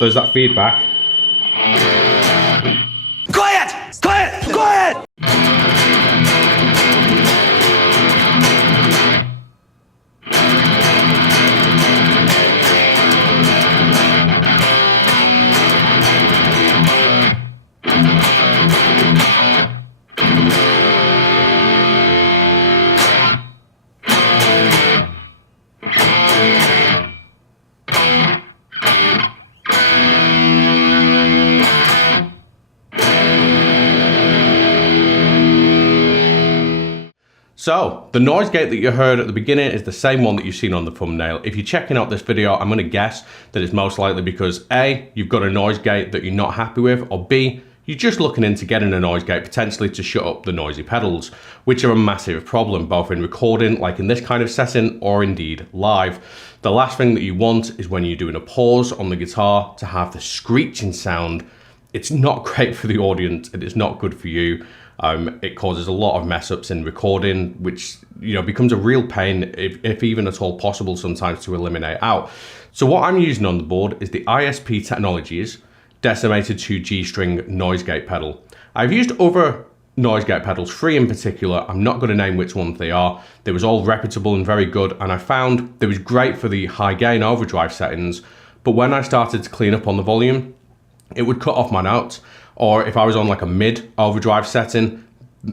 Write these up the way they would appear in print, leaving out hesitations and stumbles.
there's that feedback. Quiet! Quiet! Quiet! So, the noise gate that you heard at the beginning is the same one that you've seen on the thumbnail. If you're checking out this video, I'm gonna guess that it's most likely because A, you've got a noise gate that you're not happy with, or B, you're just looking into getting a noise gate potentially to shut up the noisy pedals, which are a massive problem, both in recording, like in this kind of setting, or indeed live. The last thing that you want is when you're doing a pause on the guitar to have the screeching sound. It's not great for the audience, and it's not good for you. It causes a lot of mess ups in recording, which becomes a real pain, if even at all possible sometimes, to eliminate out. So what I'm using on the board is the ISP Technologies Decimator 2 G-string noise gate pedal. I've used other noise gate pedals, 3 in particular. I'm not going to name which ones they are. They was all reputable and very good, and I found they was great for the high gain overdrive settings, but when I started to clean up on the volume, it would cut off my notes. Or if I was on like a mid overdrive setting,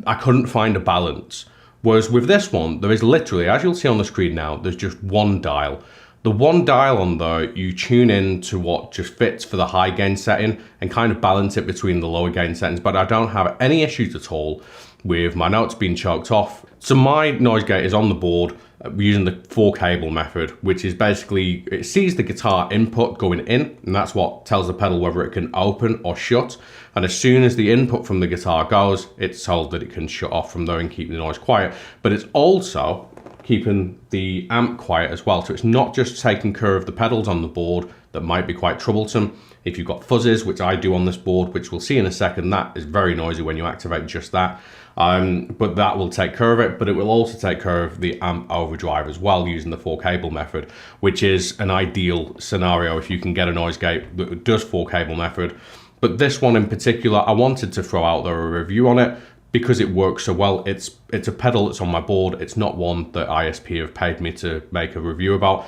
I couldn't find a balance. Whereas with this one, there is literally, as you'll see on the screen now, there's just one dial. The one dial on though, you tune in to what just fits for the high gain setting and kind of balance it between the lower gain settings, but I don't have any issues at all with my notes being choked off. So my noise gate is on the board using the 4 cable method, which is basically, it sees the guitar input going in, and that's what tells the pedal whether it can open or shut. And as soon as the input from the guitar goes, it's told that it can shut off from there and keep the noise quiet. But it's also keeping the amp quiet as well. So it's not just taking care of the pedals on the board that might be quite troublesome. If you've got fuzzes, which I do on this board, which we'll see in a second, that is very noisy when you activate just that. But that will take care of it, but it will also take care of the amp overdrive as well using the 4 cable method, which is an ideal scenario if you can get a noise gate that does 4 cable method. But this one in particular, I wanted to throw out there a review on it because it works so well. It's a pedal that's on my board. It's not one that ISP have paid me to make a review about.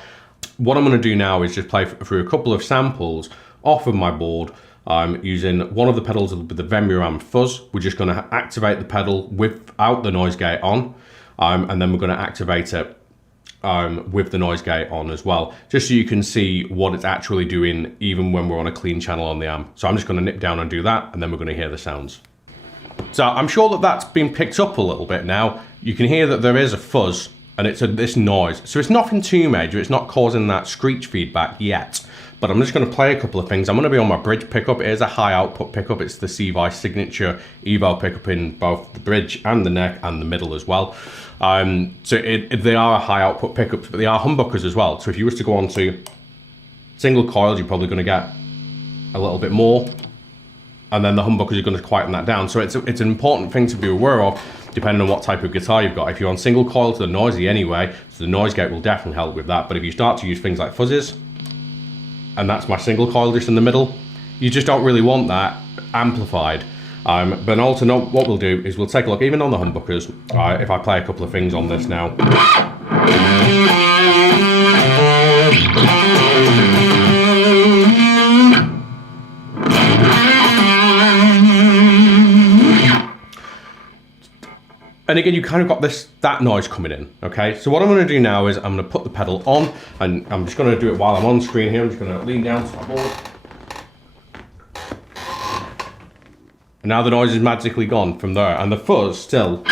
What I'm going to do now is just play through a couple of samples off of my board using one of the pedals with the Vemuram Fuzz. We're just going to activate the pedal without the noise gate on, and then we're going to activate it with the noise gate on as well, just so you can see what it's actually doing even when we're on a clean channel on the amp. So I'm just going to nip down and do that, and then we're going to hear the sounds. So I'm sure that that's been picked up a little bit now. You can hear that there is a fuzz and it's this noise. So it's nothing too major. It's not causing that screech feedback yet. But I'm just going to play a couple of things. I'm going to be on my bridge pickup. It is a high output pickup. It's the C-Vice signature Evo pickup in both the bridge and the neck and the middle as well. So they are high output pickups, but they are humbuckers as well. So if you was to go on to single coils, you're probably going to get a little bit more. And then the humbuckers are going to quieten that down. So it's an important thing to be aware of, depending on what type of guitar you've got. If you're on single coils, they're noisy anyway, so the noise gate will definitely help with that. But if you start to use things like fuzzes, and that's my single coil just in the middle, you just don't really want that amplified. But also what we'll do is we'll take a look, even on the humbuckers, if I play a couple of things on this now. And again, you kind of got that noise coming in, okay? So what I'm gonna do now is I'm gonna put the pedal on, and I'm just gonna do it while I'm on screen here. I'm just gonna lean down to my board. And now the noise is magically gone from there, and the fuzz still.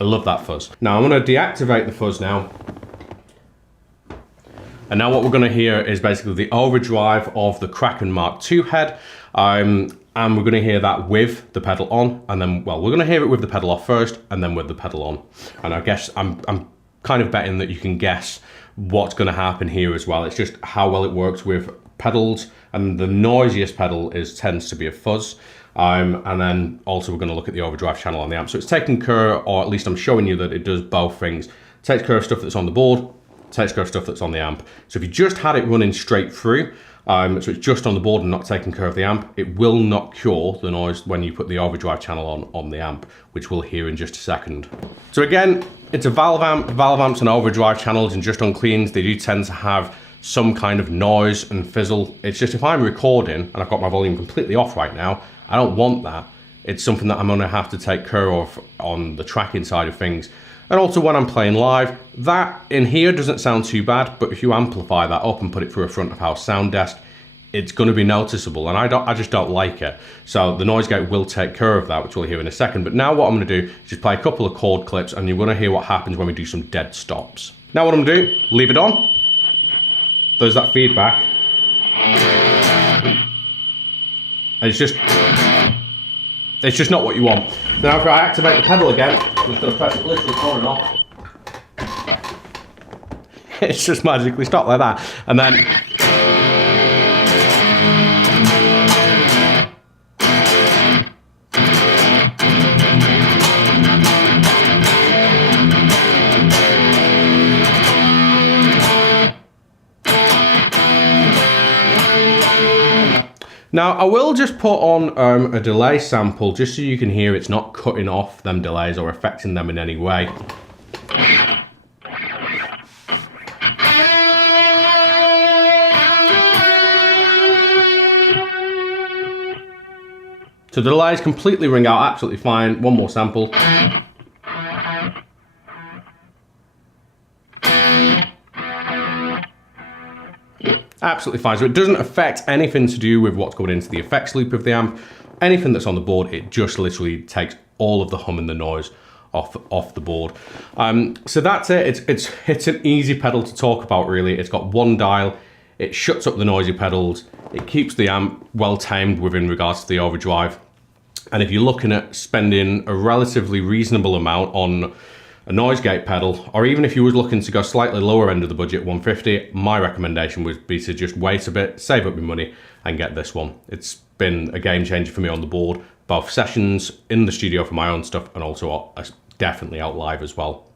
I love that fuzz. Now I'm gonna deactivate the fuzz now. And now what we're going to hear is basically the overdrive of the Kraken Mark II head. And we're going to hear that with the pedal on. And then, well, we're going to hear it with the pedal off first and then with the pedal on. And I guess I'm kind of betting that you can guess what's going to happen here as well. It's just how well it works with pedals, and the noisiest pedal tends to be a Fuzz. And then also we're going to look at the overdrive channel on the amp. So it's taking care, or at least I'm showing you that it does both things. It takes care of stuff that's on the board, takes care of stuff that's on the amp. So if you just had it running straight through, so it's just on the board and not taking care of the amp, it will not cure the noise when you put the overdrive channel on the amp, which we'll hear in just a second. So again, it's a valve amp. Valve amps and overdrive channels, and just on cleans, they do tend to have some kind of noise and fizzle. It's just if I'm recording and I've got my volume completely off right now, I don't want that. It's something that I'm gonna have to take care of on the tracking side of things. And also when I'm playing live, that in here doesn't sound too bad, but if you amplify that up and put it through a front of house sound desk, it's gonna be noticeable, and I just don't like it. So the noise gate will take care of that, which we'll hear in a second. But now what I'm gonna do is just play a couple of chord clips, and you're gonna hear what happens when we do some dead stops. Now what I'm gonna do, leave it on. There's that feedback. And it's just not what you want. Now if I activate the pedal again, I'm just gonna press it literally on and off. It's just magically stopped like that. And then, now I will just put on a delay sample just so you can hear it's not cutting off them delays or affecting them in any way. So the delays completely ring out absolutely fine. One more sample. Absolutely fine. So it doesn't affect anything to do with what's going into the effects loop of the amp. Anything that's on the board, it just literally takes all of the hum and the noise off the board. So that's it. It's an easy pedal to talk about, really. It's got one dial. It shuts up the noisy pedals. It keeps the amp well tamed within regards to the overdrive. And if you're looking at spending a relatively reasonable amount on a noise gate pedal, or even if you were looking to go slightly lower end of the budget, 150, my recommendation would be to just wait a bit, save up your money, and get this one. It's been a game changer for me on the board, both sessions, in the studio for my own stuff, and also definitely out live as well.